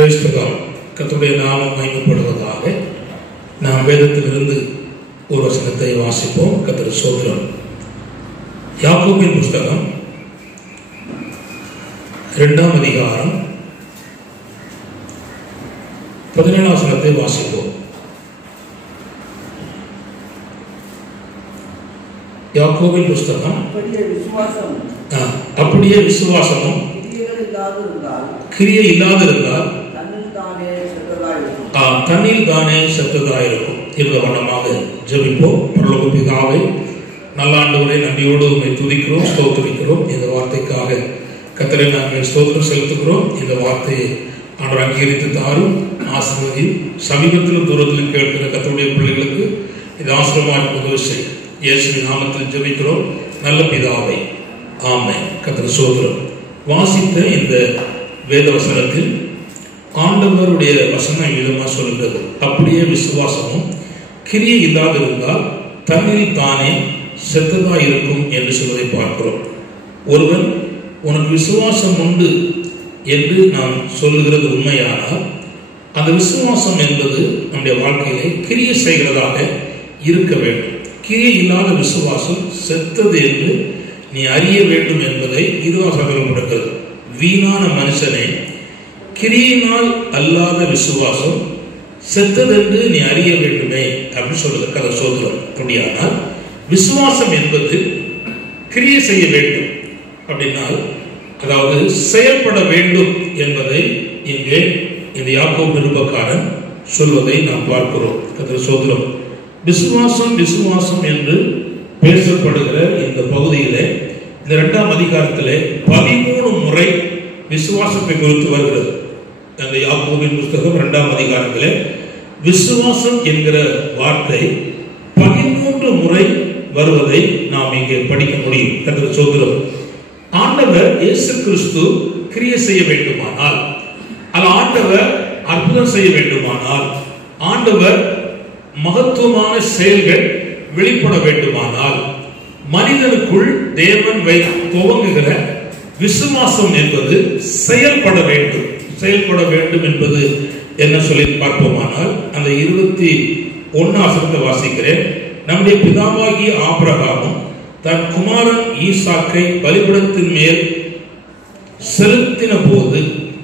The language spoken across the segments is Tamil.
கர்த்தருடைய நாமம் மகிமைப்படுவதாக. நாம் வேதத்திலிருந்து ஒரு வசனத்தை வாசிப்போம். கர்த்தர் ஸ்தோத்திரம். யாக்கோபின் புஸ்தகம் 2ஆம் அதிகாரம் 17ஆம் வசனத்தை வாசிப்போம். யாக்கோபின் புஸ்தகம் அப்படியே விசுவாசமும் கிரியை இல்லாதிருந்தால் தன்னில் தானே செத்ததாயிருக்கும். இந்த வண்ணமாக ஜெபிப்போம். பரலோக பிதாவே, நல்ல ஆண்டவரே, நன்றியோடு உம்மை துதிக்கிறோம், ஸ்தோத்திரிக்கிறோம். இந்த வார்த்தைக்காக கர்த்தரை நாங்கள் ஸ்தோத்திரம் செலுத்துகிறோம். இந்த வார்த்தையை ஆண்டவர் அங்கீகரித்து தாரும், ஆசீர்வதி. சமீபத்திலும் தூரத்திலும் கேட்கிற கர்த்தருடைய பிள்ளைகளுக்கு இது ஆசீர்வாதமாக உதவி செய்யும். இயேசுவின் நாமத்தில் ஜெபிக்கிறோம் நல்ல பிதாவே, ஆமென். கர்த்தர் ஸ்தோத்திரம். வாசித்த இந்த வேத வசனத்தில் ஆண்டவருடைய வசனம் விதமா சொல்கிறது. அப்படியே விசுவாசமும் கிரியை இல்லாதிருந்தால் தன்னில் தானே செத்ததா இருக்கும் என்று சொல்வதை பார்க்கிறோம். ஒருவன் உனக்கு விசுவாசம் உண்டு என்று நாம் சொல்லுகிறது உண்மையானால் அந்த விசுவாசம் என்பது நம்முடைய வாழ்க்கையிலே கிரியை செய்கிறதாக இருக்க வேண்டும். கிரியை இல்லாத விசுவாசம் செத்தது என்று நீ அறிய வேண்டும் என்பதை இதுவாக சொல்லப்படுகிறது. வீணான மனுஷனே, கிரியினால் அல்லாத விசுவாசம் செத்ததென்று நீ அறிய வேண்டுமே அப்படின்னு சொல்றது கதை சோதரம். அப்படியானால் விசுவாசம் என்பது கிரியை செய்ய வேண்டும் அப்படின்னால், அதாவது செயல்பட வேண்டும் என்பதை இங்கே இந்த யாக்கோபு நிருபக்காரன் சொல்வதை நாம் பார்க்கிறோம். கதை சோதரம். விசுவாசம் விசுவாசம் என்று பேசப்படுகிற இந்த பகுதியிலே இந்த 2ஆம் அதிகாரத்திலே 13 முறை விசுவாசத்தை குறித்து வருகிறது. அந்த யாக்கோபின் புஸ்தகம் 2ஆம் அதிகாரத்திலே விசுவாசம் என்கிற வார்த்தை 13 முறை வருவதை நாம் இங்கே படிக்க முடியும். கர்த்தர் ஸ்தோத்திரம். ஆண்டவர் இயேசு கிறிஸ்து கிரியை செய்ய வேண்டுமானால், ஆண்டவர் அற்புதம் செய்ய வேண்டுமானால், ஆண்டவர் மகத்துவமான செயல்கள் வெளிப்பட வேண்டுமானால், மனிதனுக்குள் தேவன் துவங்குகிற விசுவாசம் என்பது செயல்பட வேண்டும். செயல்பட வேண்டும் என்பது என்ன சொல்லி பார்ப்போமானால், அந்த 21ஆம் வசனத்தை வாசிக்கிறேன். நம்முடைய பிதாவாகிய ஆபிரகாமும் தன் குமாரன் ஈசாக்கை பலிபீடத்தின் மேல் செலுத்தின போது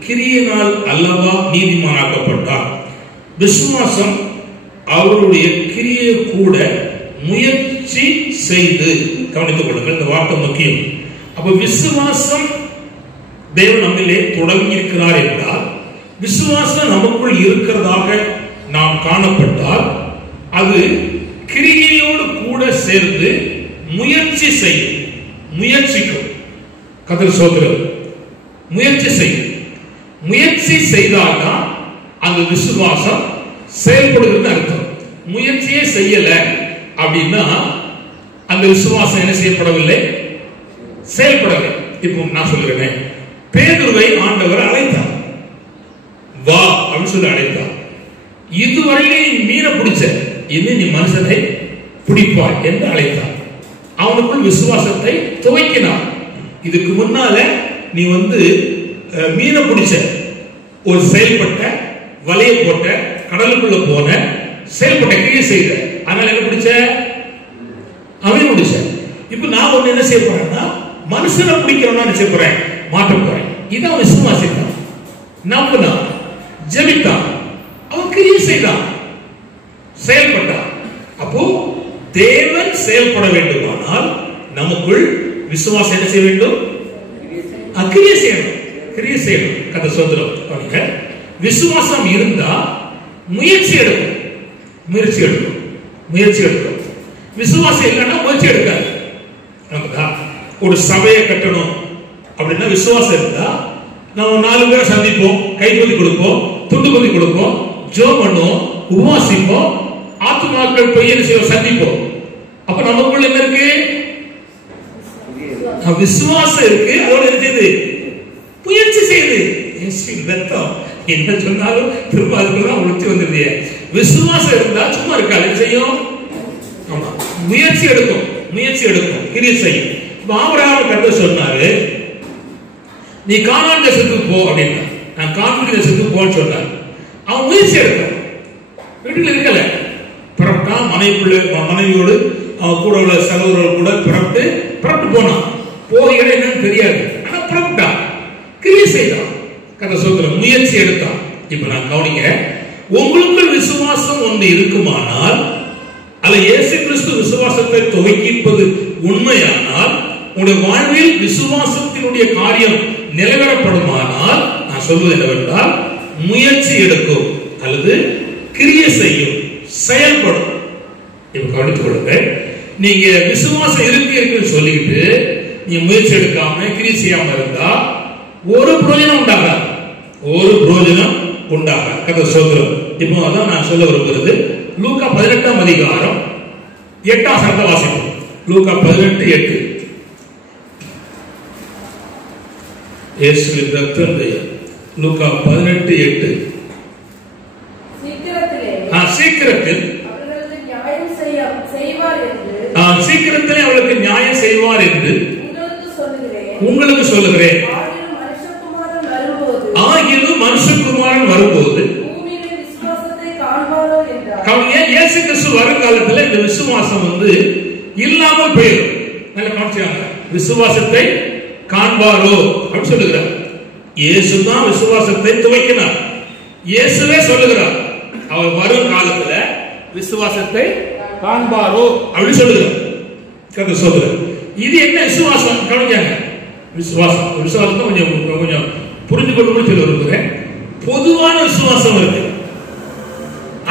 கிரியினால் அல்லவா நீதிமானாக்கப்பட்டார். விசுவாசம் அவருடைய கிரியை கூட முயற்சி செய்து, கவனித்துக் கொள்ளுங்கள், இந்த வார்த்தை முக்கியம். அப்ப விசுவாசம் தேவன் நம்மிலே தொடங்கி இருக்கிறார் என்றால், விசுவாசம் நமக்குள் இருக்கிறதாக நாம் காணப்பட்டால் அது கிரியையோடு கூட சேர்ந்து முயற்சி செய்யும். முயற்சிக்கும். கர்த்தர் ஸ்தோத்திரம். முயற்சி செய்யும். முயற்சி செய்தால்தான் அந்த விசுவாசம் செயல்படுகிறது அர்த்தம். முயற்சியே செய்யல அப்படின்னா அந்த விசுவாசம் என்ன செய்யப்படவில்லை, செயல்படவில்லை. இப்போ நான் சொல்லுகிறேன், பேதுருவை ஆண்டவர் அழைத்தார். வா அப்படின்னு சொல்லி அழைத்தார். இதுவரையிலே மீனை பிடிச்ச, இன்னும் நீ மனுஷனை பிடிப்பாய் என்று அழைத்தார். அவனுக்குள் விசுவாசத்தை துவக்கினார். இதுக்கு முன்னால நீ மீனை பிடிச்ச, ஒரு செயல்பட்ட, வலையை போட்ட, கடலுக்குள்ள போன, செயல்பட்ட, கிரியை செய்த, அதனால என்ன பிடிச்ச, அவன் பிடிச்ச. இப்ப நான் ஒண்ணு என்ன செய்ய போறேன்னா, மனுஷனை பிடிக்கிறவனா என்ன செய்ய போறேன், மாற்ற போறேன். இதான் விசுவாசித்தான். நம்பினான், ஜெபித்தான், அவன் கிரியை செய்தான், செயல்பட்டான். அப்போ தேவன் செயல்பட வேண்டுமானால் நமக்குள் விசுவாசம் என்ன செய்ய வேண்டும், கிரியை செய்யணும். கிரியை செய்யணும். கதை சோதரம். விசுவாசம் இருந்தா முயற்சி எடுக்கும். முயற்சி எடுக்கும். முயற்சி எடுக்கும். விசுவாசம் இல்லைன்னா முயற்சி எடுக்காது. ஒரு சபையை கட்டணும் அப்படின்னா விசுவாசம் இருந்தா நம்ம 4 பேரை சந்திப்போம், கைப்பதி கொடுப்போம், துண்டு பதி கொடுப்போம், ஜெபம் பண்ணுவோம், உபவாசிப்போம், ஆத்துமாக்கள் போய் என்ன செய்வோம், சந்திப்போம். அப்ப நமக்குள்ள என்ன இருக்கு, விசுவாசம் இருக்கு. அதோட இருக்குது முயற்சி செய்யுது. என்ன சொன்னாலும் திரும்ப அதுக்குள்ள உழைச்சி வந்துருது. விசுவாசம் இருந்தா சும்மா இருக்காது, செய்யும். ஆமா, முயற்சி எடுக்கும். முயற்சி எடுக்கும், கிரியை செய்யும். ஆபிரகாம் கர்த்தர் சொன்னாரு, நீ கானான் தேசத்துக்கு போ அப்படின்னா. நான் கான்பிடன்ஸ் தேசத்துக்கு போன்னு சொன்னார். அவன் முயற்சி எடுத்தான், வீட்டில் இருக்கல, புறப்பட்டான். மனைவியோடு அவன் கூட உள்ள சகோதரர்கள் கூட புறப்பட்டு போனான். போகிற என்னன்னு தெரியாது, ஆனா புறப்பட்டான், கிரியை செய்தான். கதை சொல்ற முயற்சி எடுத்தான். இப்ப நான் கவனிக்கிறேன், உங்களுக்குள் விசுவாசம் ஒன்று இருக்குமானால், அல்ல இயேசு கிறிஸ்து விசுவாசத்தை துவக்கிப்பது உண்மையானால், உங்களுடைய வாழ்வில் விசுவாசத்தினுடைய காரியம் நிறைவேறப்படுமானால், நான் சொல்வது என்னவென்றால் முயற்சி எடுக்கும் அல்லது கிரியை செய்யும், செயல்படும். இப்ப கவனித்துக் கொள்ளுங்க, நீங்க விசுவாசம் இருக்குன்னு சொல்லிட்டு நீங்க முயற்சி எடுக்காம கிரியை செய்யாம இருந்தா ஒரு பிரயோஜனம் உண்டாகாது, ஒரு பிரயோஜனம் உண்டாகாது. கதை சொல்றோம். இப்போ அதான் நான் சொல்ல விரும்புகிறது. லூக்கா 18ஆம் அதிகாரம் 8ஆம் சரத்தை வாசிப்போம். லூக்கா 18:8. இயேசுவின் ரத்தம். லூக்கா 18:8. சீக்கிரத்தில் சீக்கிரத்திலே அவளுக்கு நியாயம் செய்வார் என்று உங்களுக்கு சொல்லுகிறேன். ஆகிலும் மனுஷகுமாரன் வரும்போது இயேசு கிறிஸ்து வருங்காலத்தில் இந்த விசுவாசம் இல்லாமல் போயிடும். நல்ல காட்சியாக விசுவாசத்தை காண்பாரோ அப்படின்னு சொல்லுகிறார். இயேசுதான் விசுவாசத்தை துவக்கினார். இயேசுவே சொல்லுகிறார், அவர் வரும் காலத்துல விசுவாசத்தை காண்பாரோ அப்படின்னு சொல்லுகிறார். சொல்லுகிறார். இது என்ன விசுவாசம்? கவனிக்காங்க, விசுவாசத்தை கொஞ்சம் புரிஞ்சு கொண்டு சொல்ல விரும்புகிறேன். பொதுவான விசுவாசம் இருக்கு,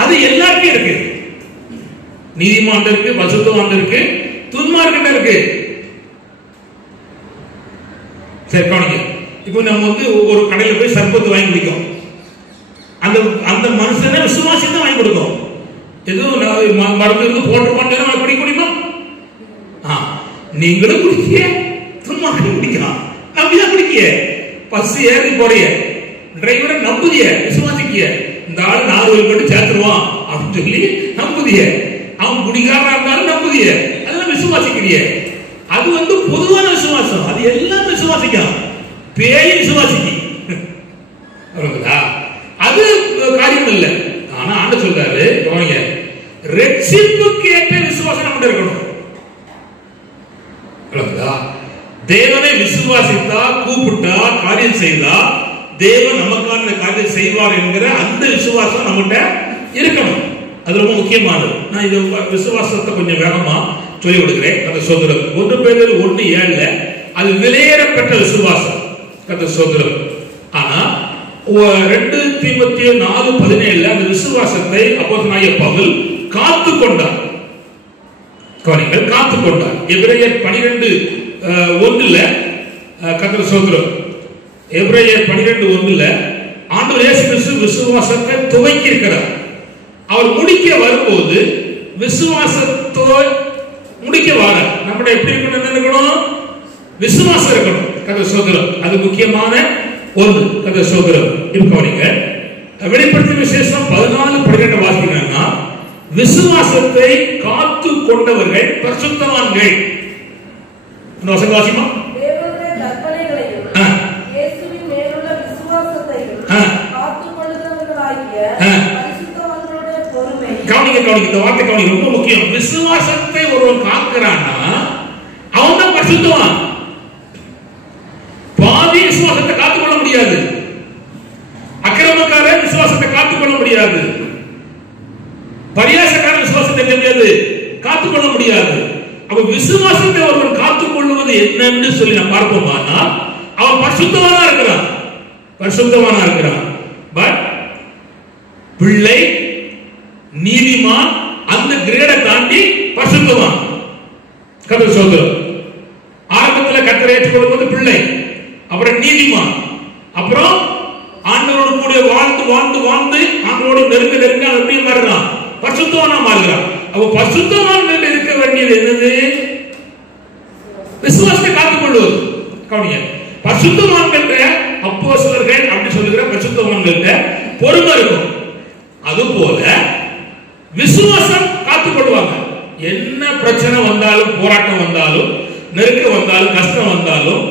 அது எல்லாருக்கும் இருக்கு. நீதிமான் இருக்கு, பசுத்தவான் இருக்கு, துன்மார்க்கன் இருக்கு. சரி கவனிக்க, இப்போ நம்ம ஒரு கடையில் போய் சர்பத்து வாங்கி குடிக்கும், அந்த மனுஷனை விசுவாசி தான் வாங்கி கொடுக்கும். எதுவும் மருந்து போட்டு போட்டு குடிக்க முடியுமா? நீங்களும் குடிக்க, துன்மார்க்கன் குடிக்கலாம், நம்பிதான் குடிக்க. பஸ் ஏறி போறிய, டிரைவரை நம்புதிய, விசுவாசிக்கிய, இந்த ஆள் 4 வயல் மட்டும் சேர்த்துருவான் அப்படின்னு சொல்லி நம்புதிய, அவன் குடிக்காரா இருந்தாலும் நம்புதிய, அதெல்லாம் விசுவாசிக்கிறிய. அது பொதுவான விசுவாசம், அது எல்லாம் விசுவாசிக்கலாம். பேய் விசுவாசிக்கு அது காரியம் இல்லை. ஆனா ஆண்டு சொல்றாரு, ரட்சிப்புக்கு ஏற்ற விசுவாசம் நம்ம இருக்கணும். தேவனை விசுவாசித்தா, கூப்பிட்டா, காரியம் செய்தா தேவன் நமக்கான காரியம் செய்வார் என்கிற அந்த விசுவாசம் நம்மகிட்ட இருக்கணும். அது ரொம்ப முக்கியமானது. நான் இது விசுவாசத்தை கொஞ்சம் வேகமா சொல்லி கொடுக்கிறேன். அந்த சோதரம் 1 பேதுரு 1:7 அது விலையேறப்பட்ட விசுவாசம். அந்த சோதரம். ஆனா 2 தீமோத்தேயு 4:17 அந்த விசுவாசத்தை அப்போஸ்தலனாகிய பவுல் காத்துக்கொண்டார். காத்துக்கொண்டார். எபிரேயர் 12:1 கர்த்தர் சோதரம். எபிரேயர் 12:1 ஆண்டவர் இயேசு கிறிஸ்து விசுவாசத்தை துவக்கி இருக்கிறார். அவர் முடிக்க வரும்போது விசுவாசத்தோடு முடிக்க வர நம்முடைய எப்படி இருக்கணும்? விசுவாசம் இருக்கணும். கர்த்தர் சோதரம். அது முக்கியமான ஒன்று. கர்த்தர் சோதரம். இப்ப கவனிங்க, வெளிப்படுத்தின விசேஷம் 14:12 வாசிக்கிறேன்னா, விசுவாசத்தை காத்து கொண்டவர்கள் பரிசுத்தவான்கள். அந்த வசனம் வாசிமா? தேவனுடைய கற்பனைகளையும் இயேசுவின் மேலுள்ள விசுவாசத்தையும் காத்து கொள்ளுகிறவர்களாகிய பரிசுத்தவான்களுடைய பொறுமை. கவனிங்க, இந்த வார்த்தை கவனிங்க, ரொம்ப முக்கியம். விசுவாசத்தை ஒருவன் காக்கிறான்னா அவன் தான் பரிசுத்தவான். பாவி விசுவாசத்தை காத்துக்கொள்ள முடியாது, அக்கிரமக்காரன் விசுவாசத்தை காத்துக்கொள்ள முடியாது, பரியாசக்காரன் விசுவாசத்தை முடியாது, காத்துக்கொள்ள முடியாது. அப்ப விசுவாசத்தை ஒருவன் காத்துக்கொள்வது என்னன்னு சொல்லி நான் பார்ப்போமானா அவன் பரிசுத்தவானா இருக்கிறான். பட் பிள்ளை, நீதிமான், அந்த கிரேடை தாண்டி பரிசுத்தவான். கர்த்தர் சோதரம். ஆரம்பத்தில் கர்த்தரை ஏற்றுக்கொள்ளும்போது பிள்ளை, அப்புறம் நீதிமான், அப்புறம் ஆண்டவரோடு கூட வாழ்ந்து ஆண்டவரோடு நெருங்க அப்படியே மாறுறான், பரிசுத்தவானா மாறுகிறான். அப்ப பரிசுத்தவான் இருக்க வேண்டியது என்னது? விசுவாசத்தை காத்துக்கொள்வது. கவனிங்க, பரிசுத்தவான்கள் அப்போஸ்தலர்கள் அப்படி சொல்லுகிற பரிசுத்தவான்கள் பொறுமை இருக்கும். அதுபோல விசுவாசம் காத்துக்கொள்வாங்க. என்ன பிரச்சனை வந்தாலும், போராட்டம் வந்தாலும், நெருக்கம் வந்தாலும், கஷ்டம் வந்தாலும்,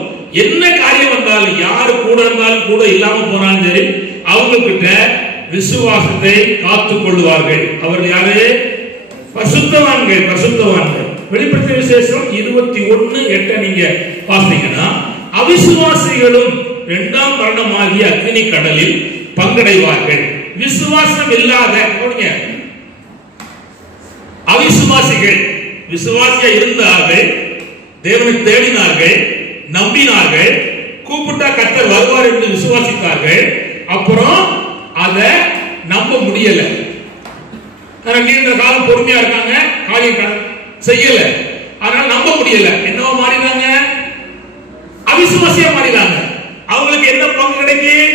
என்ன காரியம் வந்தாலும் யாரு கூட இருந்தாலும் கூட இல்லாம போனாலும் சரி அவங்க கிட்ட விசுவாசத்தை காத்துக் கொள்வார்கள். அவர்கள் யாரு? பரிசுத்தவான்கள். பரிசுத்தவான்கள். வெளிப்படுத்தின விசேஷம் 21:8 நீங்க பார்த்தீங்கன்னா, அவிசுவாசிகளும் இரண்டாம் மரணமாகிய அக்கினி கடலில் பங்கடைவார்கள். விசுவாசம் இல்லாத அவிசுவாசிகள் விசுவாசியா இருந்தார்கள், தேவனை தேடினார்கள், நம்பினார்கள், கூப்பிட்டா கர்த்தர் வருவார் என்று விசுவாசித்தார்கள். அப்புறம் அதை நம்ப முடியல. நீண்ட காலம் பொறுமையா இருக்காங்க, காரியம் செய்யல, ஆனால் நம்ப முடியல. என்னவோ மாறினாங்க, அவிசுவாசியா மாறினாங்க. அவங்களுக்கு என்ன பங்கு கிடைக்கும்?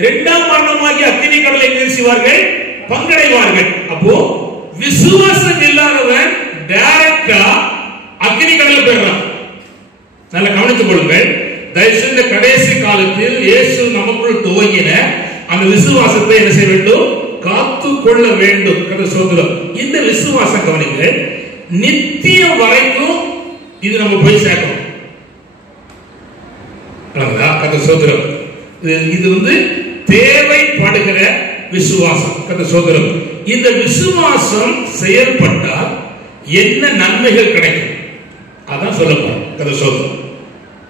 இரண்டாம் மரணமாகிய அக்கினி கடலை வீசுவார்கள், பங்கடைவார்கள். அப்போ விசுவாசம் இல்லாதவன் டைரக்டா அக்கினி கடலில் போயிடுறான். நல்ல கவனித்துக் கொள்ளுங்கள். தயவுசெய்து கடைசி காலத்தில் இயேசு நமக்குள் துவங்கின அந்த விசுவாசத்தை என்ன செய்ய வேண்டும்? காத்து கொள்ள வேண்டும். இந்த விசுவாசம் கவனிங்க, நித்தியம் வரைக்கும் இது நம்ம போய் சேர்க்கணும். இது தேவைப்படுகிற விசுவாசம். இந்த விசுவாசம் செயல்பட்டால் என்ன நன்மைகள் கிடைக்கும்? அதான் சொல்லப்போம்.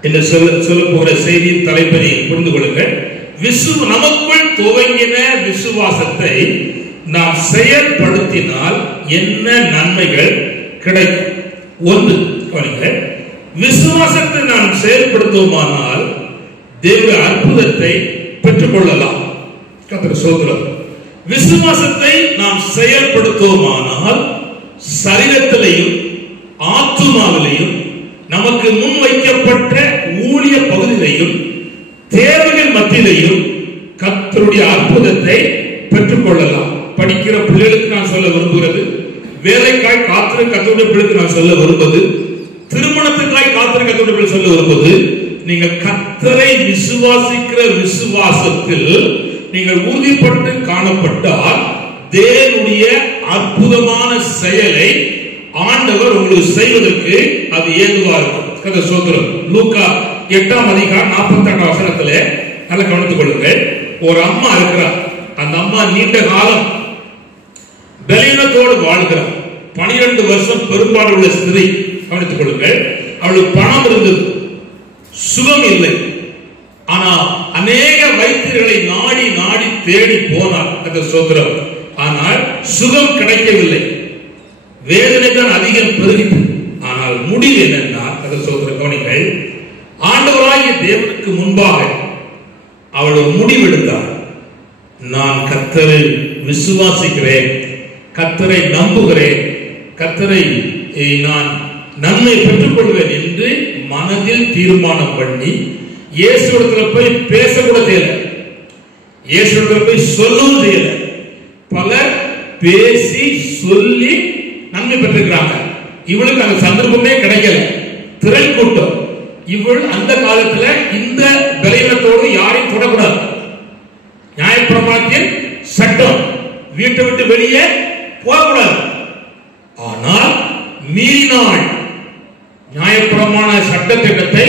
என்று சொல்ல போகிற செய்தியின் தலைப்பை புரிந்து கொள்ளுங்கள். நமக்குள் துவங்கின விசுவாசத்தை நாம் செயல்படுத்தினால் என்ன நன்மைகள் கிடைக்கும்? ஒன்று, விசுவாசத்தை நாம் செயல்படுத்துவோமானால் தேவ அற்புதத்தை பெற்றுக் கொள்ளலாம். விசுவாசத்தை நாம் செயல்படுத்துவோமானால் சரீரத்திலையும் ஆத்துமாவிலையும் நமக்கு முன் வைக்கப்பட்ட ஊழிய பகுதியிலையும் தேவைகள் மத்தியிலையும் கர்த்தருடைய அற்புதத்தை பெற்றுக் கொள்ளலாம். படிக்கிற பிள்ளைகளுக்கு நான் சொல்ல விரும்புகிறது, வேலைக்காய் காத்திரு கர்த்தருடைய பிள்ளைக்கு நான் சொல்ல விரும்புவது, திருமணத்துக்காய் காத்திரு கர்த்தருடைய பிள்ளை சொல்ல விரும்புவது, நீங்கள் கர்த்தரை விசுவாசிக்கிற விசுவாசத்தில் நீங்கள் உறுதிப்பட்டு காணப்பட்டால் தேவனுடைய அற்புதமான செயலை ஆண்டவர் உங்களுக்கு செய்வதற்கு அது ஏதுவா இருக்கும். லூக்கா 8:48 நல்ல கவனித்துக் கொள்ளுங்கள். ஒரு அம்மா இருக்கிறார். அந்த அம்மா நீண்ட காலம் பலவீனத்தோடு வாழ்கிறார். 12 வருஷம் பெரும்பாடு உள்ள ஸ்திரீ. கவனித்துக் கொள்ளுங்கள். அவளுக்கு பணம் இருந்தது, சுகம் இல்லை. ஆனா அநேக வைத்தியர்களை நாடி நாடி தேடி போனார். ஆனால் சுகம் கிடைக்கவில்லை. வேதனை தான் அதிகம் பெருகிட்டு. ஆனால் முடிவு என்னன்னா, கவனிங்கள், ஆண்டவராகிய தேவனுக்கு முன்பாக அவள் ஒரு முடிவெடுத்தார். நான் கர்த்தரை விசுவாசிக்கிறேன், கர்த்தரை நம்புகிறேன், கர்த்தரை நான் நன்மை பெற்றுக் கொள்வேன் என்று மனதில் தீர்மானம் பண்ணி இயேசுவிடத்துல போய் பேசக்கூட செய்யல, இயேசுவிடத்துல போய் சொல்லவும் செய்யல. பலர் பேசி சொல்லி நன்மை பெற்றிருக்கிறாங்க. இவளுக்கு அந்த சந்தர்ப்பமே கிடைக்கல. திரள் கூட்டம். இவள் அந்த காலத்துல இந்த பலவீனத்தோடு யாரையும் தொடக்கூடாது. நியாயப்பிரமாணத்தின் சட்டம், வீட்டை விட்டு வெளியே போகக்கூடாது. ஆனால் மீறினாள், நியாயப்பிரமாண சட்ட திட்டத்தை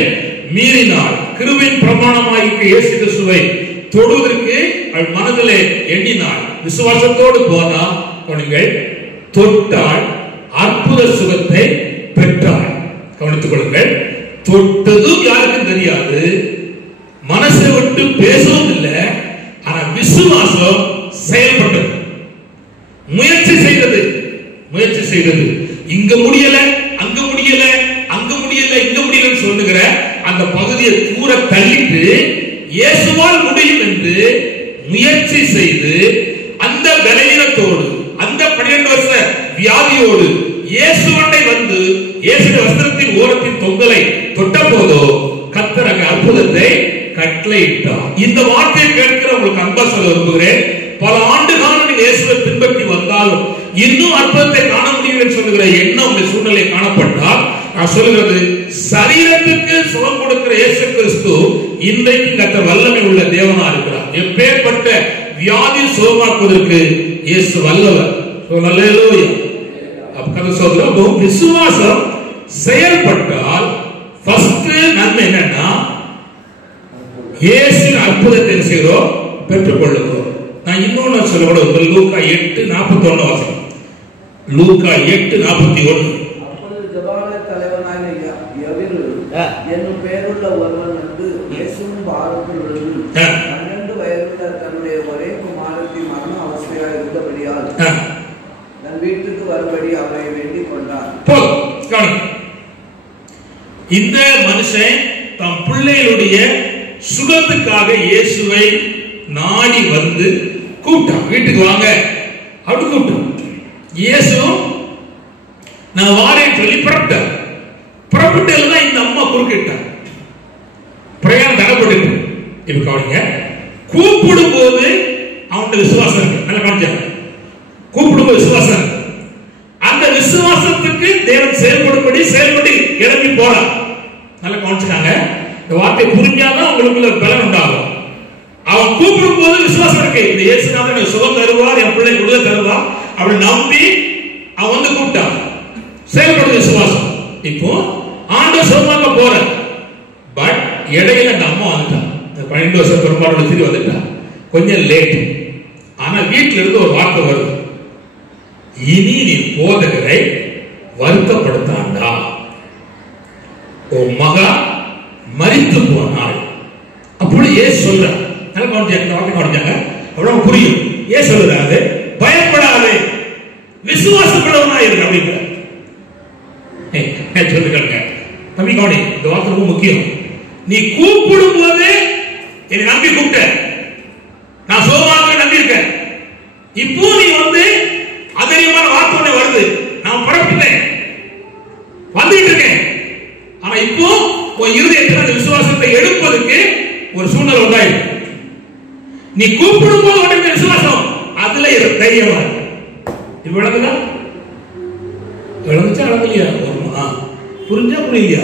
மீறினாள். கிருபையின் பிரமாணமாகிய இயேசு கிறிஸ்துவை தொடுவதற்கு அவள் மனதிலே எண்ணினாள். விசுவாசத்தோடு போனா தொட்டாள், அற்புத சுகத்தை பெற்றாள். கவனித்துக் கொள்ளுங்கள். தொட்டதும் யாருக்கும் தெரியாது, மனசை விட்டு பேசவும் இல்லை. ஆனா விசுவாசம் செயல்பட்டது, முயற்சி செய்தது. இங்க முடியல, அங்க முடியல, அங்க முடியல, இங்க முடியல சொல்லுகிற அந்த பகுதியை தூர தள்ளிட்டு இயேசுவால் முடியும் என்று முயற்சி செய்து அந்த பலவீனத்தோடு, அந்த 12 வருஷ வியாதியோடு இயேசுவண்டை வந்து இயேசுவின் வஸ்திரத்தின் ஓரத்தின் தொங்கலை தொட்ட போதோ கர்த்தர் அங்க அற்புதத்தை கட்டளையிட்டார். இந்த வார்த்தையை கேட்கிற உங்களுக்கு அன்பா சொல்ல விரும்புகிறேன். பல ஆண்டு காலம் நீங்க இயேசுவை பின்பற்றி வந்தாலும் இன்னும் அற்புதத்தை காண முடியும் என்று சொல்லுகிற எண்ணம் உங்கள் சூழ்நிலை காணப்பட்டால் நான் சொல்லுகிறது, சரீரத்துக்கு சுகம் கொடுக்கிற இயேசு கிறிஸ்து இன்றைக்கு கர்த்தர் வல்லமை உள்ள தேவனா இருக்கிறார். எப்பேற்பட்ட வியாதி சுகமாக்குவதற்கு இயேசு வல்லவர். விசுவாசம் செயல்பட்டால் ஃபர்ஸ்ட் நன்மை என்னன்னா இயேசு அற்புதத்தை செய்கிறோம், பெற்றுக் கொள்ளுகிறோம். நான் இன்னொன்னு சொல்லக்கூட லூக்கா 8:41 வாசகம். லூக்கா 8:41. அப்பொழுது ஜெபமாலை தலைவனான யவீரு என்னும் பெயருள்ள ஒருவன் வந்து இயேசுவின் பாதத்தில் விழுந்து 12 வயதுள்ள தன்னுடைய ஒரே குமாரத்தி மரண அவஸ்தையாக இருந்தபடியால் தன் வீட்டுக்கு வரும்படி அவரை வேண்டிக் கொண்டார். இந்த மனுஷன் தம் பிள்ளைகளுடைய சுகத்துக்காக இயேசுவை நாடி வந்து கூப்பிட்டான். வீட்டுக்கு வாங்க அப்படி கூப்பிட்டான். இயேசுவும் நான் வாரேன்னு சொல்லி புறப்பட்டார். புறப்பட்டதுல இந்த அம்மா குறுக்கிட்டார். பிரயாணம் தடப்பட்டு இப்ப கவனிங்க. கூப்பிடும் போது அவனுடைய விசுவாசம் இருக்கு. நல்லா கவனிச்சாங்க. கூப்பிடும் போது விசுவாசம் இருக்கு. அந்த விசுவாசத்துக்கு தேவன் செயல்படும்படி செயல்பட்டு இறங்கி போறார். நல்லா கவனிச்சுக்காங்க. இந்த வார்த்தை புரிஞ்சாதான் உங்களுக்குள்ள பலன் உண்டாகும். அவன் கூப்பிடும் போது விசுவாசம் இருக்கு. இந்த இயேசுநாதன் எனக்கு சுகம் தருவார், என் பிள்ளை விடுதலை தருவார் அப்படி நம்பி அவன் வந்து கூப்பிட்டான். செயல்படுது விசுவாசம். இப்போ ஆண்டவர் சுகமாக்க போற. பட் இடையில அந்த அம்மா வந்துட்டான். 12 வருஷம் பெரும்பாலோட திரும்பி வந்துட்டான். கொஞ்சம் லேட். ஆனா வீட்டுல இருந்து ஒரு வார்த்தை வருது. இனி நீ போதகரை வருத்தப்படுத்தாண்டா, உன் மகா மரித்து போனாள். அப்படி ஏன் சொல்ற புரியும். ஏன் சொல்றாரு? பயப்படாதே, விசுவாசப்படவனா இருக்கு அப்படிங்கிற சொல்லுங்க. தம்பி கவனி, இந்த வார்த்தை ரொம்ப முக்கியம். நீ கூப்பிடும் போது என்னை நம்பி கூப்பிட்ட, நான் சோமாக நம்பி இருக்கேன். இப்போ நீ வந்து அதிகமான வார்த்தை வருது, நான் புறப்பட்டேன் வந்துட்டு இருக்கேன். ஆனா இப்போ உன் இருதயத்தில் அந்த விசுவாசத்தை எடுப்பதற்கு ஒரு சூழ்நிலை உண்டாயிருக்கு. நீ கூப்பிடும் போது உடனே விசுவாசம் அதுல தைரியமா இவ்வளவுதான். விளங்குச்சா விளங்கலையா? புரிஞ்சா புரியலையா?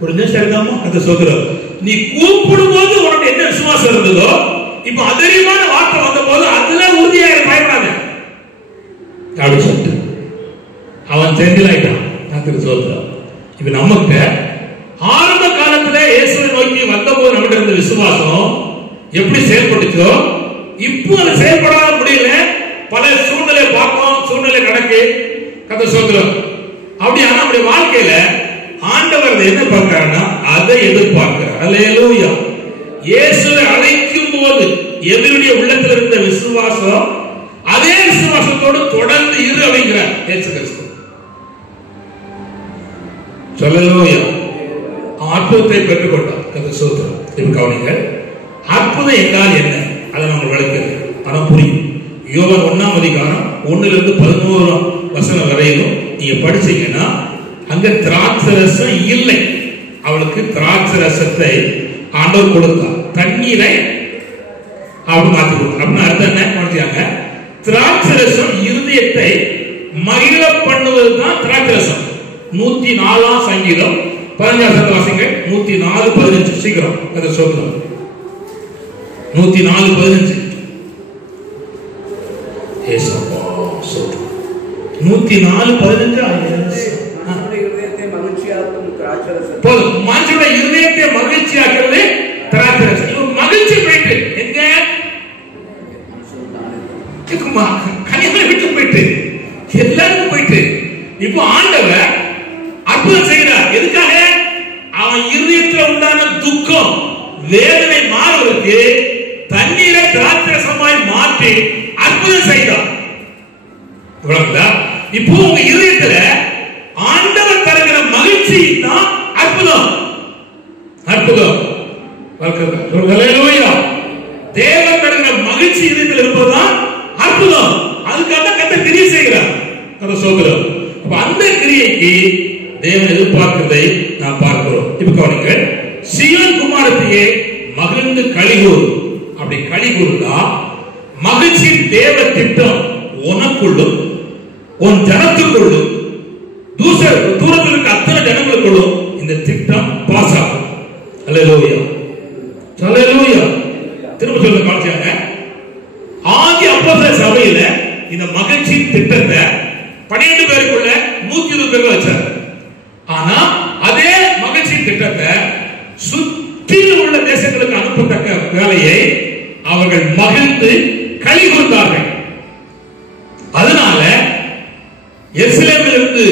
புரிஞ்சா சரிதாமா? அந்த சோதரம் நீ கூப்பிடும் போது உனக்கு என்ன விசுவாசம் இருந்ததோ இப்ப அதிகமான வார்த்தை வந்த போது அதுல உறுதியா பயப்படாத அப்படி சொல்லிட்டு அவன் செந்திலாயிட்டான். சோதரம் இப்ப நமக்கு ஆரம்ப காலத்துல இயேசுவை நோக்கி வந்த போது நம்மகிட்ட இருந்த விசுவாசம் எப்படி செயல்பட்டுச்சோ இப்போ அது செயல்படாத முடியல. பல சூழ்நிலை பார்ப்போம், சூழ்நிலை நடக்கு கதை சோதரம். அப்படி ஆனா நம்முடைய வாழ்க்கையில ஆண்டவர் என்ன பார்க்கிறார்னா அதை எதிர்பார்க்கிறார். அல்லேலூயா. இயேசுவை அழைக்கும் போது எவருடைய உள்ளத்தில் இருந்த விசுவாசம் அதே விசுவாசத்தோடு தொடர்ந்து இரு அப்படிங்கிறார் இயேசு கிறிஸ்து. அல்லேலூயா. அற்புதத்தை பெற்றுக் கொண்டார் கதை சோதரம். இப்ப கவனிங்க, அற்புதம் என்றால் என்ன அதை நம்ம விளக்குறது ஆனா புரியும். யோவான் 1ஆம் அதிகாரம் 1-11 வசனம் வரையிலும் நீங்க படிச்சீங்கன்னா அங்க திராட்சை ரசம் இல்லை. அவளுக்கு திராட்சை ரசத்தை ஆண்டவர் கொடுத்தார், தண்ணீரை அவள் மாற்றி கொடுத்தார். அப்படின்னு அர்த்தம் என்ன பண்ணிட்டாங்க? திராட்சை ரசம் இருதயத்தை மகிழ பண்ணுவதுதான் திராட்சை ரசம். 104ஆம் சங்கீதம் 15 வாசிங்க. 104:15 சீக்கிரம் அதை சொல்லுங்க. 104:15 மனுஷனுடைய இருதயத்தை மகிழ்ச்சியாக்குறது திராட்சை ரசம். மகிழ்ச்சி போயிட்டு எங்க கல்யாணம் விட்டு போயிட்டு எல்லாருக்கும் போயிட்டு இப்போ ஆண்டவர் அற்புதம் செய்கிறார். எதுக்காக? அவன் இருதயத்தில் உண்டான துக்கம் வேதனை மாறுவதற்கு தண்ணீரை திராட்சரசமாய் மாற்றி அற்புதம் செய்தார். இப்போ உங்க இருதயத்துல ஆண்டவர் தருகிற மகிழ்ச்சி தான் அற்புதம். அற்புதம். தேவன் தருகிற மகிழ்ச்சி இருதயத்தில் இருப்பதுதான் அற்புதம். அதுக்காக கர்த்தர் கிரியை செய்கிறார். அந்த சோதரம் அந்த கிரியைக்கு தேவன் எதிர்பார்க்கிறதை நாம் பார்க்கிறோம். இப்ப கவனிங்க, சீயோன் குமாரத்தியே மகிழ்ந்து களிகூர். அப்படி களிகூர்ந்தா மகிழ்ச்சி தேவ திட்டம் உனக்குள்ளும் உன் ஜனத்துக்குள்ளும் தூரத்தில் இருக்க அத்தனை ஜனங்களுக்குள்ளும் இந்த திட்டம் பாஸ் ஆகும். அல்லேலூயா. அல்லேலூயா. திரும்ப சொல்ல காட்சியாக ஆதி அப்போஸ்தலர் சபையில இந்த மகிழ்ச்சி திட்டத்தை 12 பேருக்குள்ள 120 பேர் வச்சார். ஆனா அதே மகிழ்ச்சி திட்டத்தை சுற்றிலும் உள்ள தேசங்களுக்கு அனுப்பத்தக்க வேலையை அவர்கள் மகிழ்ந்து களி கூர்ந்தார்கள். அதனால எருசலேமிலிருந்து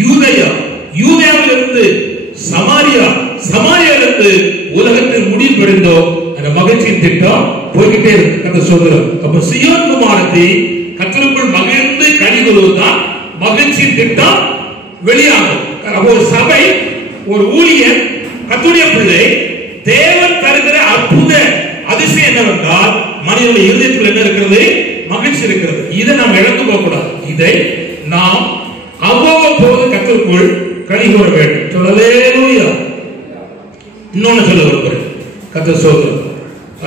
யூதேயா, யூதேயாவிலிருந்து சமாரியா, சமாரியாவிலிருந்து உலகத்தில் முடிவு பெறுந்தோ அந்த மகிழ்ச்சியின் திட்டம் போய்கிட்டே இருக்கு. அந்த சொல்றோம். அப்ப சீயோன் குமாரத்தி கர்த்தருக்குள் மகிழ்ந்து களி கூறுவதுதான் மகிழ்ச்சியின் திட்டம் வெளியாகும். ஒரு சபை, ஒரு ஊழியர், கர்த்தருடைய பிள்ளை, தேவன் தருகிற அற்புத அதிசயம் என்னவென்றால் மனிதனுடைய இருதயத்தில் என்ன இருக்கிறது? மகிழ்ச்சி இருக்கிறது. இதை நாம் இழந்து போக கூடாது. இதை நாம் அவ்வப்போது கர்த்தருக்குள் களி கூற வேண்டும். ஹல்லேலூயா. இன்னொன்னு சொல்ல விரும்புகிறேன். கர்த்தர் சொல்றார்.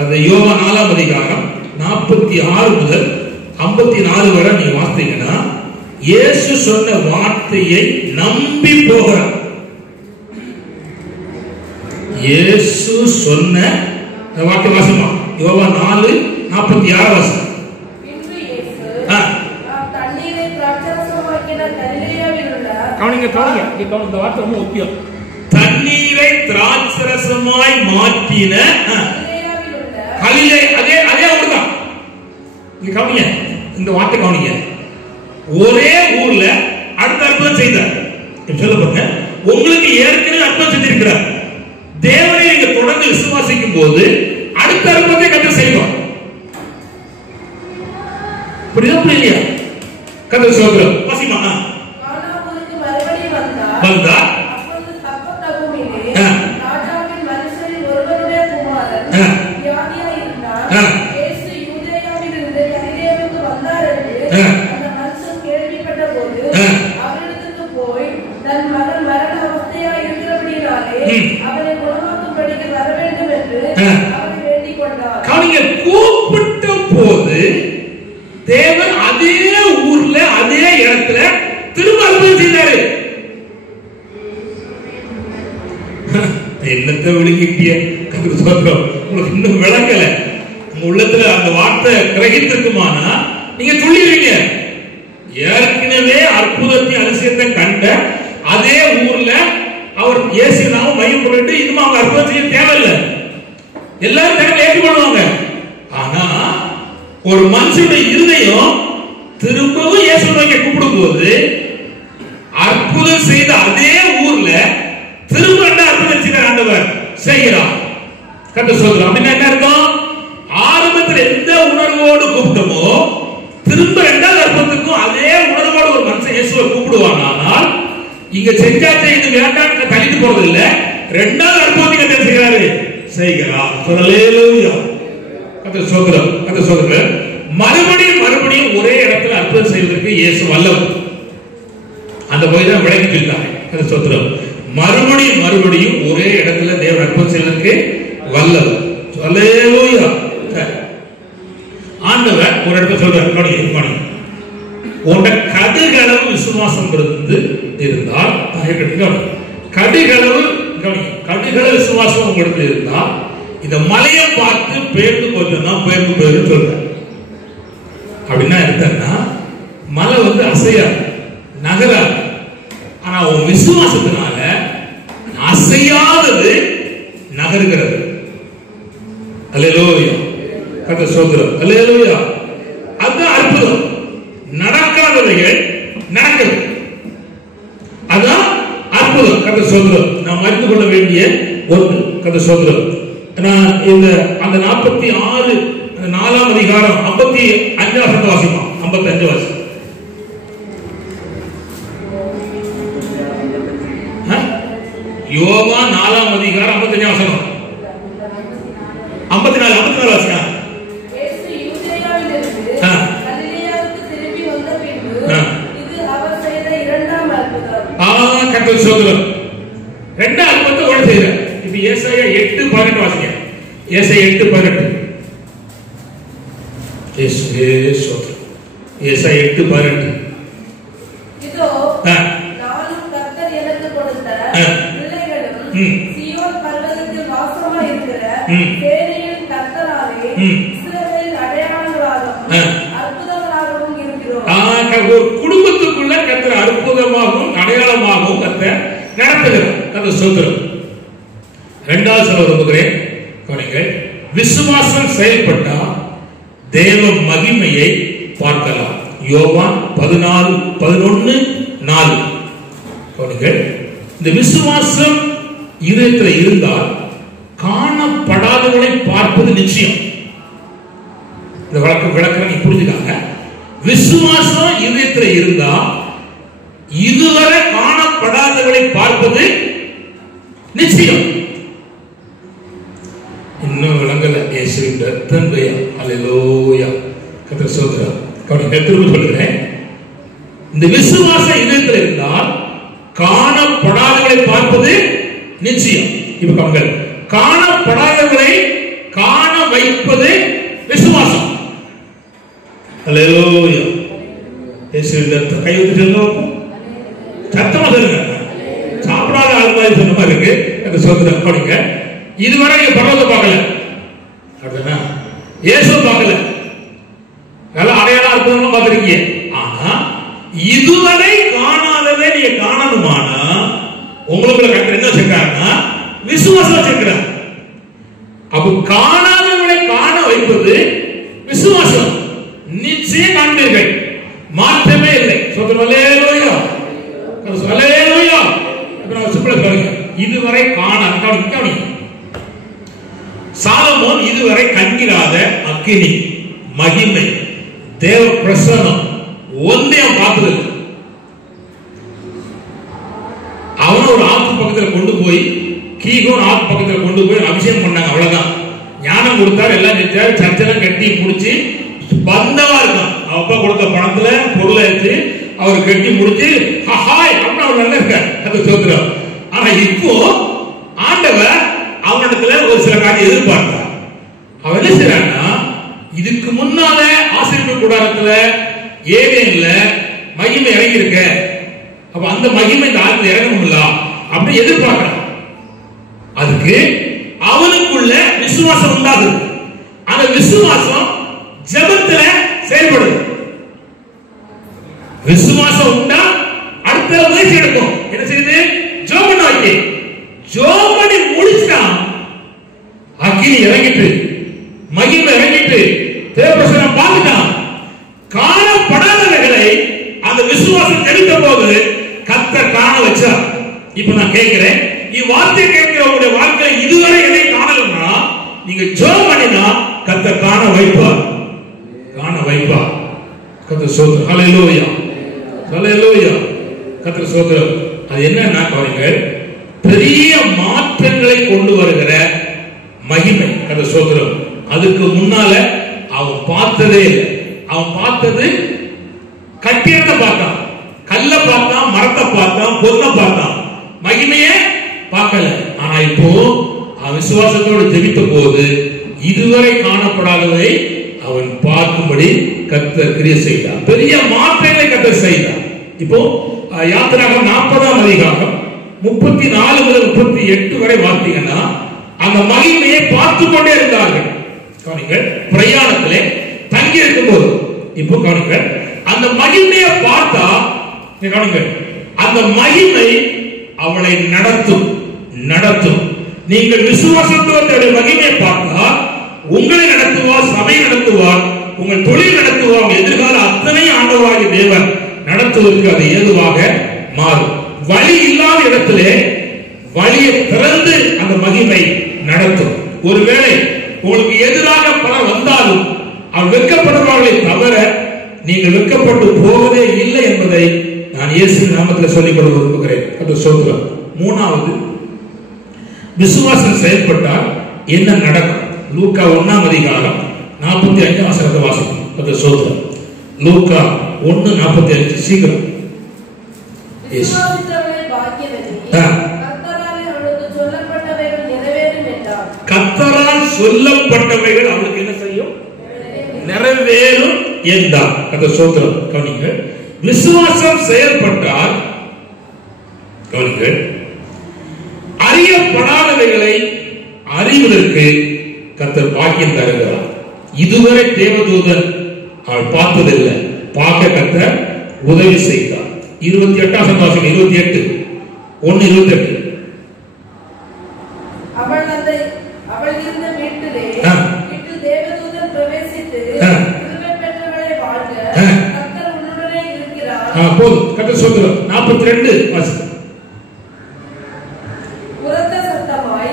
அந்த யோவான் 4ஆம் அதிகாரம் 46 முதல் 54 வரை நீங்க வாசித்தீங்கன்னா இயேசு சொன்ன வார்த்தையை நம்பி போகிறார். இயேசு சொன்ன வார்த்தை வாசிமா. யோவான் 4:46 வாசி. இந்த வார்த்தை ரொம்ப முக்கியம். தண்ணீரை திராட்சரசமாய் மாற்றின கலிலே, அதே அவர்தான். நீங்க கவனிங்க, இந்த வார்த்தை கவனிங்க. ஒரே ஊர்ல அடுத்த அற்புதம் செய்தார். சொல்ல பாருங்க, உங்களுக்கு ஏற்கனவே அற்புதம் செஞ்சிருக்கிறார். தேவனை நீங்க தொடர்ந்து விசுவாசிக்கும் போது அடுத்த அற்புதத்தை கர்த்தர் செய்வார். புரியுதா? கர்த்தர் சொல்றார். வாசிமா. வந்தா கூப்பிட்ட போது தேவன் அதே ஊர்ல அதே இடத்துல திரும்ப அற்புதம் செய்தாரு. என்னத்தை விழுங்கிட்டிய சொல்றோம். உங்களுக்கு இன்னும் விளங்கல. உங்க உள்ளத்துல அந்த வார்த்தை கிரகித்திருக்குமானா நீங்க சொல்லிடுவீங்க. ஏற்கனவே அற்புதத்தை அதிசயத்தை கண்ட அதே ஊர்ல அவர் இயேசு நாம மையம் பண்ணிட்டு இன்னும் அவங்க அற்புதம் செய்ய தேவையில்லை. எல்லாரும் தனக்கு ஏற்றுக்கொள்வாங்க. ஆனா ஒரு மனுஷனுடைய இருதயம் திரும்பவும் இயேசு நோக்கி கூப்பிடும் போது அற்புதம் செய்த அதே ஊர்ல திரும்ப அற்புதம் செய்த ஆண்டவர் செய்கிறார். கர்த்தர் சொல்றார். அப்படின்னா என்ன அர்த்தம்? ஆரம்பத்தில் எந்த உணர்வோடு கூப்பிட்டோமோ திரும்ப இரண்டாவது அற்புதத்துக்கும் அதே உணர்வோடு ஒரு மனுஷன் இயேசுவை கூப்பிடுவாங்க. ஆனால் இங்க செஞ்சாச்சே இது வேண்டாம் தள்ளிட்டு போறது இல்ல. இரண்டாவது அற்புதத்தை கர்த்தர் செய்கிறாரு, செய்கிறார். ஹல்லேலூயா. கர்த்தர் சொல்றார். கர்த்தர் சொல்றார். மறுபடியும் ஒரே இடத்துல அற்புதம் செய்வதற்கு இயேசு வல்லவர். அந்த போய் தான் விளக்கி சொல்லிட்டாங்க. கர்த்தர் சொல்றார். மறுபடியும் ஒரே இடத்துல தேவன் அற்புதம் செய்வதற்கு வல்லவர். ஹல்லேலூயா. ஆண்டவர் ஒரு இடத்துல சொல்றார். உன்ட கடுகளவு விசுவாசம் இருந்தால் கடுகளவு விசுவாசம் உங்களுக்கு இருந்தால் இந்த மலையை பார்த்து பெயர்ந்து கொஞ்சம் பெயர்ந்து போயிரு சொல்ற. அப்படின்னா எடுத்தா மலை வந்து அசையாது, நகராது. ஆனா உன் விசுவாசத்தினால அசையாதது நகருகிறது. அல்லேலூயா. கர்த்தர் சொல்றார். அல்லேலூயா. அதுதான் அற்புதம். நடக்காதவைகள் நடக்குது. அதான் அற்புதம். கர்த்தர் சொல்றார். நாம் அறிந்து கொள்ள வேண்டிய ஒன்று. கர்த்தர் சொல்றார். நான் இந்த அந்த 46 4ஆம் அதிகாரம் 55 வாசிப்போம். 55 வாசி. யோவான் 4ஆம் அதிகாரம் 55 வசனம். 54 வாசிங்க. இயேசு யூதேயாவிலிருந்து கலிலேயாவுக்கு திரும்பி வந்த பின்பு இது அவர் செய்த இரண்டாம் அற்புதம். கர்த்தர் சொல்றார். இரண்டாம் அற்புதத்தை ஓட செய்றார். இது ஏசாயா 8:18 வாசிங்க. ஏசாயா 8:18. ஏசாயா 8:18. இதோ நானும் கர்த்தர் எனக்கு கொடுத்த பிள்ளைகளும் சீயோன் பர்வதத்தில் வாசமாய் இருக்கிற சேனையின் கர்த்தராலே இஸ்ரவேலின் அடையாளங்களாகவும் அற்புதங்களாகவும் இருக்கிறோம். ஒரு குடும்பத்துக்குள்ள கர்த்தர் அற்புதமாகவும் அடையாளமாகவும் கர்த்தர் நடத்துகிறார். கர்த்தர் சொல்றார். இரண்டாவது சொல்ல விரும்புகிறேன். விசுவாசம் செயல்பட்டா தேவ மகிமையை பார்க்கலாம். யோவான் 14:11-4. இந்த விசுவாசம் இதயத்தில் இருந்தால் காணப்படாதவனை பார்ப்பது நிச்சயம். இந்த விளக்கம் நீ புரிஞ்சுக்காங்க. விசுவாசம் இதயத்தில் இருந்தா இதுவரை காணப்படாதவனை பார்ப்பது நிச்சயம். இன்னும் விளங்கல இயேசுவின் ரத்தம் தயா. அல்லேலூயா. கர்த்தர் ஸ்தோத்திரம். திரும்ப சொல்கிறேன், இந்த விசுவாசம் இதயத்தில் இருந்தால் காணப்படாதவர்களை பார்ப்பது நிச்சயம். இப்ப கவனிங்கள், காணப்படாதவர்களை காண வைப்பது விசுவாசம். அல்லேலூயா. இயேசுவின் ரத்தம். கை ஊத்தி சொல்லுங்க, சத்தமா சொல்லுங்க. சாப்பிடாத ஆள் மாதிரி சொன்ன மாதிரி இருக்கு. அந்த ஸ்தோத்திரம். கவனிங்க, இதுவரை நீங்க பரலோகத்தை பார்க்கல, அப்படின்னா இயேசு பார்க்கல, நல்ல அடையாளம் அற்புதமா பார்த்திருக்கீங்க. ஆனா இதுவரை காணாததை நீங்க காணணுமானா உங்களுக்குள்ள கர்த்தர் என்ன வச்சிருக்காருன்னா விசுவாசம் வச்சிருக்கிறார். அப்ப காணாதவர்களை காண வைப்பது விசுவாசம். நிச்சயம் காண்பீர்கள், மாற்றமே இல்லை. அல்லேலூயா. அல்லேலூயா. இதுவரை காண சாலமோன் இதுவரை கண்கிராத அக்கினி, மகிமை, தேவ பிரசன்னம் ஒன்றையும் பார்த்தது. அவன் ஒரு ஆத்து பக்கத்தில் கொண்டு போய், கீகோன் ஆத்து பக்கத்தில் கொண்டு போய் அபிஷேகம் பண்ணாங்க. அவ்வளவுதான். ஞானம் கொடுத்தாரு, எல்லாம் செஞ்சாரு, சர்ச்செல்லாம் கட்டி முடிச்சு பந்தவா இருக்கான். அப்பா கொடுத்த பணத்துல பொருளை எடுத்து அவர் கட்டி முடிச்சு ஹாய் அப்படின்னு அவர் நல்லா இருக்கார். அது சோத்திரம். ஆனா இப்போ ஆண்டவர் அவனிடத்துல ஒரு சில காரியம் எதிர்பார்த்தார். அவன் என்ன செய்யறான்னா, இதுக்கு முன்னால ஆசீர்வாத கூடாரத்துல ஏதேன்ல மகிமை இறங்கி இருக்க, அப்ப அந்த மகிமை இந்த ஆத்துல இறங்கணும்ல அப்படி எதிர்பார்க்கிறான். அதுக்கு அவனுக்குள்ள விசுவாசம் உண்டாகுது. அந்த விசுவாசம் ஜெபத்துல செயல்படுது. விசுவாசம் உண்டா அடுத்த முயற்சி எடுக்கும். என்ன செய்யுது? ஜோமன் வாக்கி ஜோமனி முடிச்சான். அக்கினி இறங்கிட்டு, மகிமை இறங்கிட்டு, தேவபிரசனம் பார்த்துட்டான். காணப்படாதவர்களை அந்த விசுவாசம் தெரிந்த போது கர்த்தர் காண வச்சார். இப்ப நான் கேட்கிறேன், இவ்வார்த்தை கேட்கிற உங்களுடைய வாழ்க்கையில இதுவரை எதை காணலன்னா நீங்க ஜெபம் பண்ணினா கர்த்தர் காண வைப்பார். காண வைப்பார். கர்த்தர் ஸ்தோத்திரம். ஹல்லேலூயா. ஹல்லேலூயா. கர்த்தர் ஸ்தோத்திரம். அது என்னன்னா பாருங்கள், பெரிய மாற்றங்களை கொண்டு வருகிற மகிமை. கர்த்தர் ஸ்தோத்திரம். அதுக்கு முன்னால அவன் பார்த்ததே இல்லை. அவன் பார்த்தது கட்டிடத்தை பார்த்தான், கல்ல பார்த்தான், மரத்தை பார்த்தான், பொருளை பார்த்தான், மகிமையே பார்க்கல. ஆனா இப்போ அவன் விசுவாசத்தோடு ஜெபித்த போது இதுவரை காணப்படாததை அவன் பார்க்கும்படி கர்த்தர் கிரியை செய்தார். பெரிய மாற்றங்களை கர்த்தர் செய்தார். இப்போ யாத்திராகமம் 40ஆம் அதிகாரம் 34 முதல் 38 வரை பார்த்தீங்கன்னா அந்த மகிமையை பார்த்து கொண்டே இருந்தார்கள். கவனிங்கள், பிரயாணத்திலே தங்கி இருக்கும் போது. இப்போ கவனிங்கள், அந்த மகிமையை பார்த்தா கவனிங்கள், அந்த மகிமை அவளை நடத்தும். நீங்கள் விசுவாசத்தோடு மகிமையை பார்த்தா உங்களை நடத்துவார், சபை நடத்துவார், உங்கள் தொழில் நடத்துவார், உங்கள் எதிர்கால அத்தனை ஆண்டவராகிய தேவன் நடத்துவதற்கு அது ஏதுவாக மாறும். வழி இல்லாத இடத்திலே வழியை திறந்து அந்த மகிமை நடத்தும். ஒருவேளை உங்களுக்கு எதிராக பலர் வந்தாலும் அவர் வெட்கப்படுவார்களை தவிர நீங்கள் வெட்கப்பட்டு போவதே இல்லை என்பதை நான் இயேசு நாமத்தில் சொல்லிக் கொள்ள விரும்புகிறேன். அது ஸ்தோத்திரம். மூணாவது, விசுவாசம் செயல்பட்டால் என்ன நடக்கும்? லூக்கா 1ஆம் அதிகாரம் 45 வசனத்தை வாசிக்கும். அது ஸ்தோத்திரம். லூக்கா 1:45. சீக்கிரம். கர்த்தரால் சொல்லப்பட்டவைகள் அவளுக்கு என்ன செய்யும்? நிறைவேறும் என்றார். அந்த ஸ்தோத்திரம். கவனிங்கள், விசுவாசம் செயல்பட்டால் கவனிங்கள், அறியப்படாதவைகளை அறிவதற்கு கர்த்தர் பாக்கியம் தருகிறார். இதுவரை தேவதூதன் அவள் பார்த்ததில்லை, பார்க்க கர்த்தர் உதவி செய்தார். 28ஆம் சந்தோஷம் 28:1-28. அவள் இருந்த வீட்டிலே கர்த்தர் உன்னுடனே இருக்கிறார். போதும். கர்த்தர் சொல்கிறார். 42 வாசி. உரத்த சத்தமாய்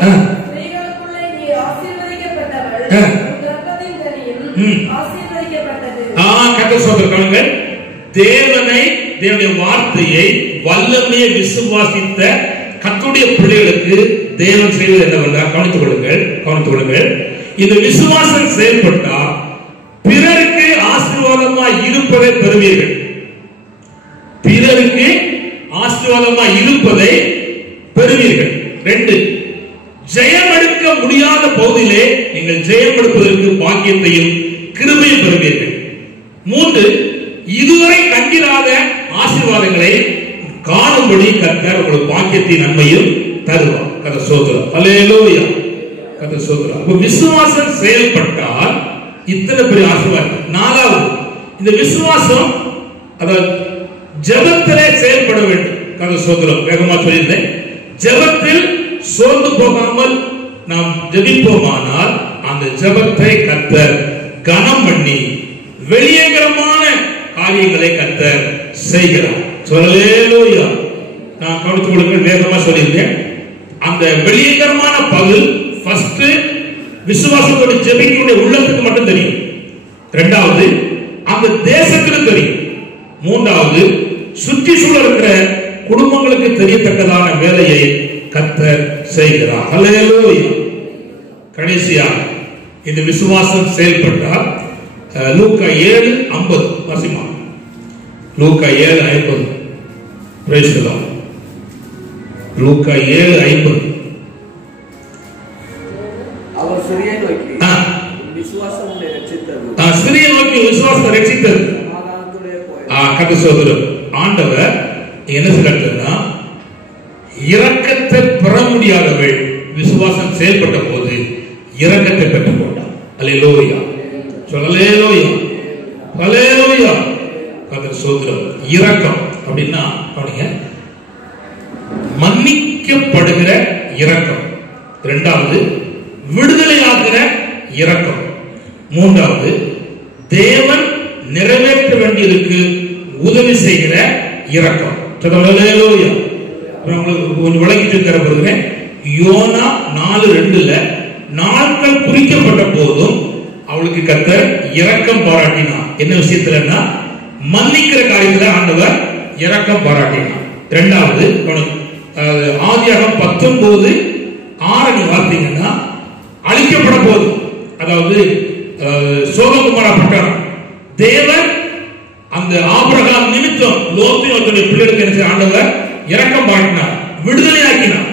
ஸ்திரீகளுக்குள்ளே நீ ஆசீர்வதிக்கப்பட்டவள், உன் கர்ப்பத்தின் கனியும் ஆசீர்வதிக்கப்பட்டது. கர்த்தர் சொல்கிறார். தேவனை, தேவனுடைய வார்த்தையை வல்லமையை விசுவாசித்த கர்த்தருடைய பிள்ளைகளுக்கு தேவன் செய்வது என்னவென்றால் கவனித்துக் கொள்ளுங்கள். இந்த விசுவாசம் செயல்பட்டால் பிறருக்கு ஆசீர்வாதமாய் இருப்பதை பெறுவீர்கள். பிறருக்கு ஆசீர்வாதமாய் இருப்பதை பெறுவீர்கள். 2, ஜெயம் எடுக்க முடியாத பகுதியிலே நீங்கள் ஜெயம் எடுப்பதற்கு பாக்கியத்தையும் கிருபையும் பெறுவீர்கள். 3, இதுவரை கண்டிராத ஆசீர்வாதங்களை காணும்படி கர்த்தர் உங்களுக்கு பாக்கியத்தின் நன்மையும் தருவார். கர்த்தர் ஸ்தோத்திரம். அல்லேலூயா. கர்த்தர் ஸ்தோத்திரம். அப்ப விசுவாசம் செயல்பட்டால் இத்தனை பெரிய ஆசீர்வாதம். 4வது, இந்த விசுவாசம் அதாவது ஜெபத்திலே செயல்பட வேண்டும். கர்த்தர் ஸ்தோத்திரம். வேகமா சொல்லியிருந்தேன். ஜெபத்தில் சோர்ந்து போகாமல் நாம் ஜெபிப்போமானால் அந்த ஜெபத்தை கர்த்தர் கனம் பண்ணி வெளியேறமான காரியங்களை கர்த்தர் செய்கிறார். அல்லேலூயா. நான் கவனித்துக் கொள்ளுங்கள். வேகமா சொல்லியிருந்தேன். அந்த வெளியேறமான பகுதி ஃபர்ஸ்ட் விசுவாசத்தோடு ஜெபிக்கக்கூடிய உள்ளத்துக்கு மட்டும் தெரியும். 2வது அந்த தேசத்துக்கு தெரியும். 3வது சுற்றி சூழ இருக்கிற குடும்பங்களுக்கு தெரியத்தக்கதான வேலையை கர்த்தர் செய்கிறார். அல்லேலூயா. கடைசியா இந்த விசுவாசம் செயல்பட்டால் லூக்கா 7:50 வாசிமா. லூக்கா 7:50. Praise the lord. லூக்கா 7:50. அவர் சிறியை நோக்கி விசுவாசம் உன்னை ரட்சித்தது. சிறியை நோக்கி விசுவாசம் ரட்சித்தது. சமாதானத்தோடே போய். கர்த்தர் சொல்கிறார். ஆண்டவர் என்ன சொல்றாருன்னா, இரக்கத்தை பெற முடியாதவள் விசுவாசம் செயல்பட்ட போது இரக்கத்தை பெற்றுக் கொண்டார். அல்லேலூயா. அல்லேலூயா. அல்லேலூயா. கர்த்தர் சொல்கிறார். இரக்கம் அப்படின்னா கவனிங்க, மன்னிக்கப்படுகிற இரக்கம். 2வது விடுதலையாகிற இரக்கம். 3வது தேவன் நிறைவேற்ற வேண்டியதற்கு உதவி செய்கிற இரக்கம். அல்லேலூயா. கொஞ்சம் விளக்கிட்டு இருக்கிற யோனா 4:2 நாட்கள் குறிக்கப்பட்ட போதும் அவளுக்கு கர்த்தர் இரக்கம் பாராட்டினார். என்ன விஷயத்துலன்னா மன்னிக்கிற காரியத்துல ஆண்டவர் இரக்கம் பாராட்டினார். 2வது ஆதியாகமம் 19:6 பார்த்தீங்கன்னா அழிக்கப்பட போது, அதாவது சோதோம் பட்டணம் தேவன் அந்த ஆபிரகாம் நிமித்தம் லோத்தின் பிள்ளைகளுக்கு என்ன ஆண்டவர் இரக்கம் பாராட்டினார், விடுதலையாக்கினார்.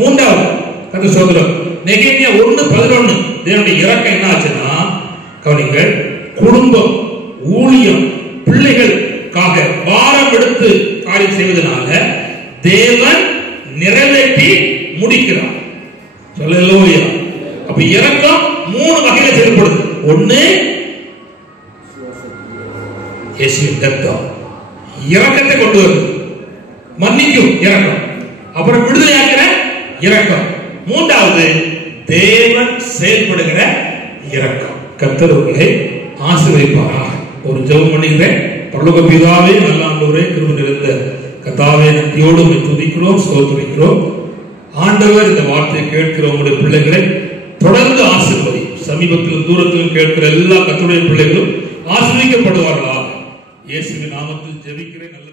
3வது கர்த்தர் சொல்கிறார். நெகேமியா 1:11 தேவனுடைய இரக்கம் என்ன ஆச்சுன்னா கவனிங்கள், குடும்பம், ஊழியம், பிள்ளைகளுக்காக பாரம் எடுத்து காரியம் செய்வதனால தேவன் நிறைவேற்றி முடிக்கிறார். அல்லேலூயா. அப்ப இரக்கம் 3 வகையில செயல்படுது. 1 இயேசுவின் இரத்தம் இரக்கத்தை கொண்டு வருது, மன்னிக்கும் இரக்கம். அப்புறம் விடுதலையாக்கிற இரக்கம். 3வது தேவன் செயல்படுகிற இரக்கம். கர்த்தர் உங்களை ஆசீர்வதிப்பாராக. ஒரு ஜெபம் பண்ணுகிறேன். பரலோக பிதாவே, நல்ல ஆண்டவரே, கிருபை நிறைந்த கர்த்தாவே, நன்றியோடு உம்மை துதிக்கிறோம், ஸ்தோத்திரிக்கிறோம். ஆண்டவர், இந்த வார்த்தையை கேட்கிற உங்களுடைய பிள்ளைகளை தொடர்ந்து ஆசீர்வதி. சமீபத்திலும் தூரத்திலும் கேட்கிற எல்லா கர்த்தருடைய பிள்ளைகளும் ஆசீர்வதிக்கப்படுவார்களாக. இயேசுவின் நாமத்தில் ஜெபிக்கிறேன். நல்ல